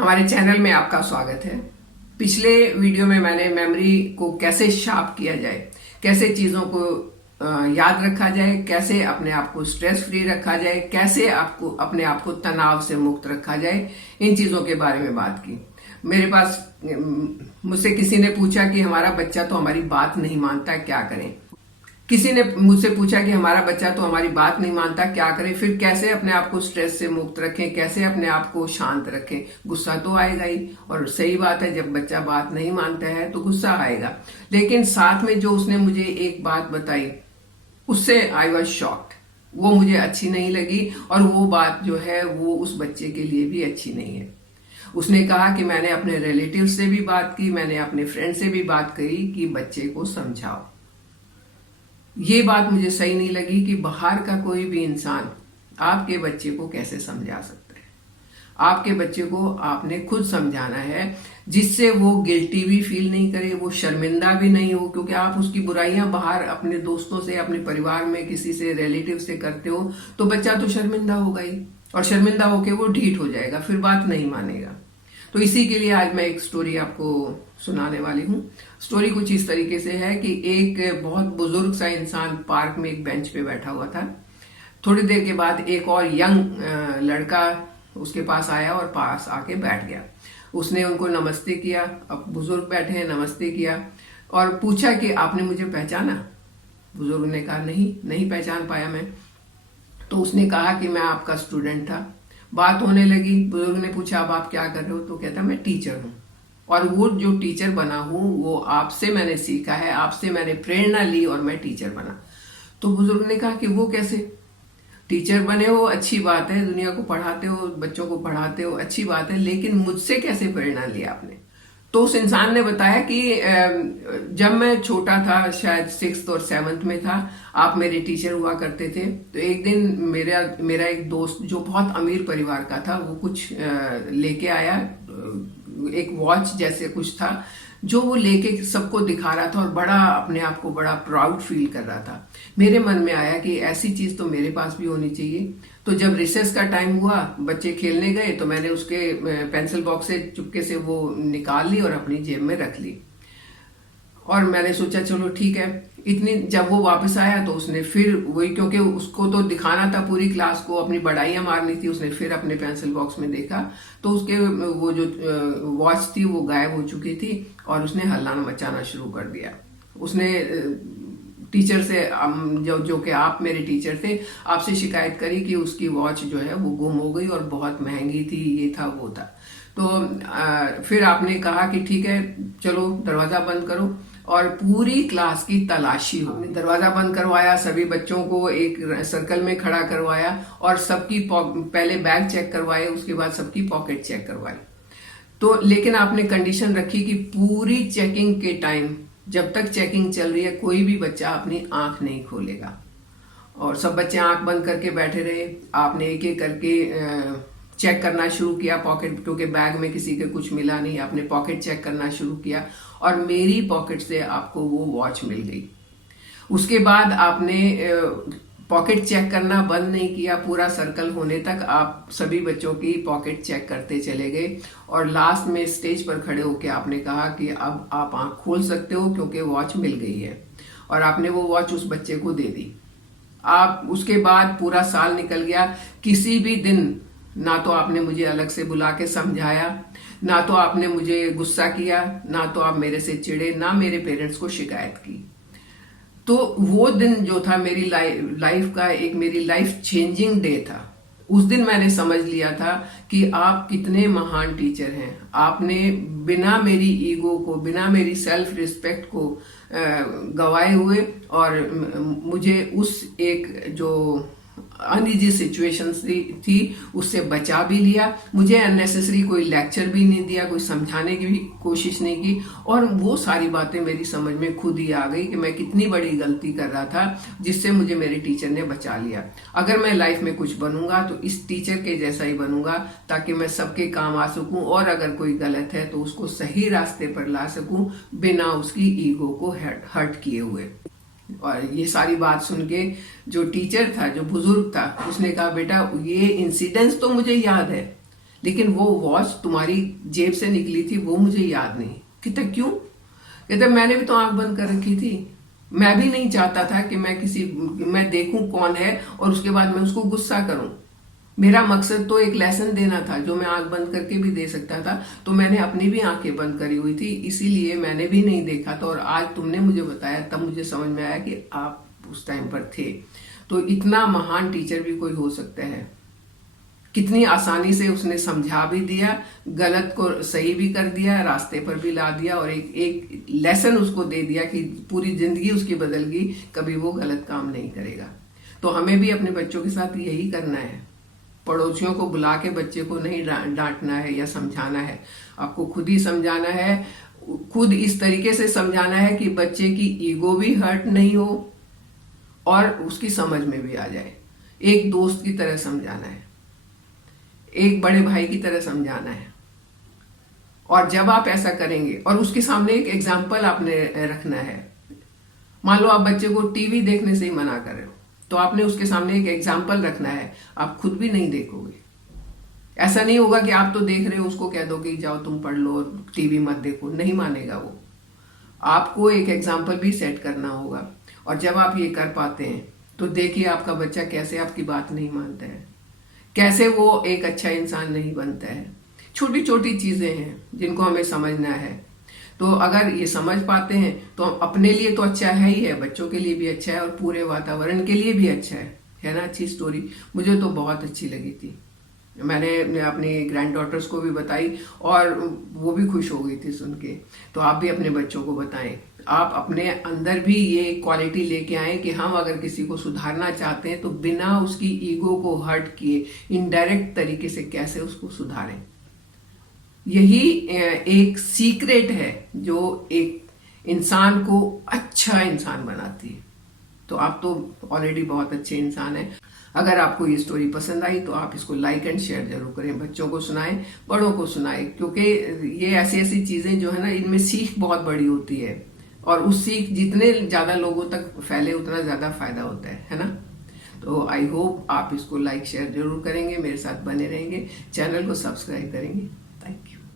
हमारे चैनल में आपका स्वागत है। पिछले वीडियो में मैंने मेमोरी को कैसे शार्प किया जाए, कैसे चीजों को याद रखा जाए, कैसे अपने आप को स्ट्रेस फ्री रखा जाए, कैसे आपको अपने आप को तनाव से मुक्त रखा जाए, इन चीजों के बारे में बात की। मेरे पास मुझसे किसी ने पूछा कि हमारा बच्चा तो हमारी बात नहीं मानता, क्या करें। किसी ने मुझसे पूछा कि हमारा बच्चा तो हमारी बात नहीं मानता, क्या करें। फिर कैसे अपने आप को स्ट्रेस से मुक्त रखें, कैसे अपने आप को शांत रखें। गुस्सा तो आएगा ही, और सही बात है, जब बच्चा बात नहीं मानता है तो गुस्सा आएगा। लेकिन साथ में जो उसने मुझे एक बात बताई, उससे आई वॉज शॉक्ड। वो मुझे अच्छी नहीं लगी, और वो बात जो है वो उस बच्चे के लिए भी अच्छी नहीं है। उसने कहा कि मैंने अपने रिलेटिव से भी बात की, मैंने अपने फ्रेंड से भी बात करी कि बच्चे को समझाओ। ये बात मुझे सही नहीं लगी कि बाहर का कोई भी इंसान आपके बच्चे को कैसे समझा सकता है। आपके बच्चे को आपने खुद समझाना है, जिससे वो गिल्टी भी फील नहीं करे, वो शर्मिंदा भी नहीं हो। क्योंकि आप उसकी बुराइयां बाहर अपने दोस्तों से, अपने परिवार में किसी से, रिलेटिव से करते हो तो बच्चा तो शर्मिंदा होगा ही, और शर्मिंदा होके वो ढीठ हो जाएगा, फिर बात नहीं मानेगा। तो इसी के लिए आज मैं एक स्टोरी आपको सुनाने वाली हूँ। स्टोरी कुछ इस तरीके से है कि एक बहुत बुजुर्ग सा इंसान पार्क में एक बेंच पे बैठा हुआ था। थोड़ी देर के बाद एक और यंग लड़का उसके पास आया और पास आके बैठ गया। उसने उनको नमस्ते किया, अब बुजुर्ग बैठे हैं, नमस्ते किया और पूछा कि आपने मुझे पहचाना। बुजुर्ग ने कहा नहीं पहचान पाया मैं। तो उसने कहा कि मैं आपका स्टूडेंट था। बात होने लगी। बुजुर्ग ने पूछा अब आप क्या कर रहे हो, तो कहता मैं टीचर हूँ, और वो जो टीचर बना हूँ वो आपसे मैंने सीखा है, आपसे मैंने प्रेरणा ली और मैं टीचर बना। तो बुजुर्ग ने कहा कि वो कैसे। टीचर बने हो अच्छी बात है, दुनिया को पढ़ाते हो, बच्चों को पढ़ाते हो, अच्छी बात है, लेकिन मुझसे कैसे प्रेरणा लिया आपने। तो उस इंसान ने बताया कि जब मैं छोटा था, शायद 6th और 7th में था, आप मेरे टीचर हुआ करते थे। तो एक दिन मेरा एक दोस्त जो बहुत अमीर परिवार का था, वो कुछ लेके आया, एक वॉच जैसे कुछ था, जो वो लेके सबको दिखा रहा था और बड़ा अपने आप को बड़ा प्राउड फील कर रहा था। मेरे मन में आया कि ऐसी चीज तो मेरे पास भी होनी चाहिए। तो जब रिसेस का टाइम हुआ, बच्चे खेलने गए, तो मैंने उसके पेंसिल बॉक्स से चुपके से वो निकाल ली और अपनी जेब में रख ली। और मैंने सोचा चलो ठीक है। इतनी जब वो वापस आया तो उसने फिर वही, क्योंकि उसको तो दिखाना था पूरी क्लास को, अपनी बड़ाइयां मारनी थी, उसने फिर अपने पेंसिल बॉक्स में देखा तो उसके वो जो वॉच थी वो गायब हो चुकी थी, और उसने हल्ला मचाना शुरू कर दिया। उसने टीचर से, जो कि आप मेरे टीचर थे, आपसे शिकायत करी कि उसकी वॉच जो है वो गुम हो गई और बहुत महंगी थी, ये था वो था। तो फिर आपने कहा कि ठीक है चलो दरवाजा बंद करो, और पूरी क्लास की तलाशी हो। दरवाजा बंद करवाया, सभी बच्चों को एक सर्कल में खड़ा करवाया और सबकी पहले बैग चेक करवाए, उसके बाद सबकी पॉकेट चेक करवाई। तो लेकिन आपने कंडीशन रखी कि पूरी चेकिंग के टाइम, जब तक चेकिंग चल रही है, कोई भी बच्चा अपनी आंख नहीं खोलेगा। और सब बच्चे आंख बंद करके बैठे रहे। आपने एक एक करके चेक करना शुरू किया पॉकेट, क्योंकि बैग में किसी के कुछ मिला नहीं। आपने पॉकेट चेक करना शुरू किया और मेरी पॉकेट से आपको वो वॉच मिल गई। उसके बाद आपने पॉकेट चेक करना बंद नहीं किया। पूरा सर्कल होने तक आप सभी बच्चों की पॉकेट चेक करते चले गए, और लास्ट में स्टेज पर खड़े होकर आपने कहा कि अब आप आंख खोल सकते हो क्योंकि वॉच मिल गई है, और आपने वो वॉच उस बच्चे को दे दी। आप उसके बाद पूरा साल निकल गया। किसी भी दिन ना तो आपने मुझे अलग से बुला के समझाया, ना तो आपने मुझे गुस्सा किया, ना तो आप मेरे से चिढ़े, ना मेरे पेरेंट्स को शिकायत की। तो वो दिन जो था मेरी लाइफ का एक, मेरी लाइफ चेंजिंग डे था। उस दिन मैंने समझ लिया था कि आप कितने महान टीचर हैं। आपने बिना मेरी ईगो को, बिना मेरी सेल्फ रिस्पेक्ट को गवाए हुए, और मुझे उस एक जो अनइजी सिचुएशन थी उससे बचा भी लिया। मुझे अननेसेसरी कोई लेक्चर भी नहीं दिया, कोई समझाने की भी कोशिश नहीं की, और वो सारी बातें मेरी समझ में खुद ही आ गई कि मैं कितनी बड़ी गलती कर रहा था, जिससे मुझे मेरे टीचर ने बचा लिया। अगर मैं लाइफ में कुछ बनूंगा तो इस टीचर के जैसा ही बनूंगा, ताकि मैं सबके काम आ सकूं, और अगर कोई गलत है तो उसको सही रास्ते पर ला सकूं बिना उसकी ईगो को हर्ट किए हुए। और ये सारी बात सुन के जो टीचर था, जो बुजुर्ग था, उसने कहा बेटा ये इंसिडेंट्स तो मुझे याद है, लेकिन वो वॉच तुम्हारी जेब से निकली थी वो मुझे याद नहीं। कहते क्यों? कहते मैंने भी तो आंख बंद कर रखी थी, मैं भी नहीं चाहता था कि मैं देखूं कौन है और उसके बाद मैं उसको गुस्सा करूं। मेरा मकसद तो एक लेसन देना था जो मैं आंख बंद करके भी दे सकता था, तो मैंने अपनी भी आंखें बंद करी हुई थी, इसीलिए मैंने भी नहीं देखा था। और आज तुमने मुझे बताया तब मुझे समझ में आया कि आप उस टाइम पर थे। तो इतना महान टीचर भी कोई हो सकता है। कितनी आसानी से उसने समझा भी दिया, गलत को सही भी कर दिया, रास्ते पर भी ला दिया, और एक लेसन उसको दे दिया कि पूरी जिंदगी उसकी बदल गई, कभी वो गलत काम नहीं करेगा। तो हमें भी अपने बच्चों के साथ यही करना है। पड़ोसियों को बुला के बच्चे को नहीं डांटना है या समझाना है, आपको खुद ही समझाना है। खुद इस तरीके से समझाना है कि बच्चे की ईगो भी हर्ट नहीं हो और उसकी समझ में भी आ जाए। एक दोस्त की तरह समझाना है, एक बड़े भाई की तरह समझाना है। और जब आप ऐसा करेंगे और उसके सामने एक एग्जाम्पल आपने रखना है। मान लो आप बच्चे को टीवी देखने से ही मना कर रहे हो, तो आपने उसके सामने एक एग्जाम्पल रखना है। आप खुद भी नहीं देखोगे। ऐसा नहीं होगा कि आप तो देख रहे हो, उसको कह दो कि जाओ तुम पढ़ लो और टीवी मत देखो, नहीं मानेगा वो। आपको एक एग्जाम्पल भी सेट करना होगा। और जब आप ये कर पाते हैं तो देखिए आपका बच्चा कैसे आपकी बात नहीं मानता है, कैसे वो एक अच्छा इंसान नहीं बनता है। छोटी छोटी चीजें हैं जिनको हमें समझना है। तो अगर ये समझ पाते हैं तो अपने लिए तो अच्छा है ही है, बच्चों के लिए भी अच्छा है और पूरे वातावरण के लिए भी अच्छा है ना। अच्छी स्टोरी मुझे तो बहुत अच्छी लगी थी। मैंने अपनी ग्रैंड डॉटर्स को भी बताई और वो भी खुश हो गई थी सुन के। तो आप भी अपने बच्चों को बताएं। आप अपने अंदर भी ये क्वालिटी लेके आए कि हम अगर किसी को सुधारना चाहते हैं तो बिना उसकी ईगो को हर्ट किए इनडायरेक्ट तरीके से कैसे उसको सुधारें। यही एक सीक्रेट है जो एक इंसान को अच्छा इंसान बनाती है। तो आप तो ऑलरेडी बहुत अच्छे इंसान हैं। अगर आपको ये स्टोरी पसंद आई तो आप इसको लाइक एंड शेयर जरूर करें, बच्चों को सुनाएं, बड़ों को सुनाएं, क्योंकि ये ऐसी ऐसी चीजें जो है ना, इनमें सीख बहुत बड़ी होती है और उस सीख जितने ज्यादा लोगों तक फैले उतना ज्यादा फायदा होता है ना। तो आई होप आप इसको लाइक शेयर जरूर करेंगे, मेरे साथ बने रहेंगे, चैनल को सब्सक्राइब करेंगे। Thank you.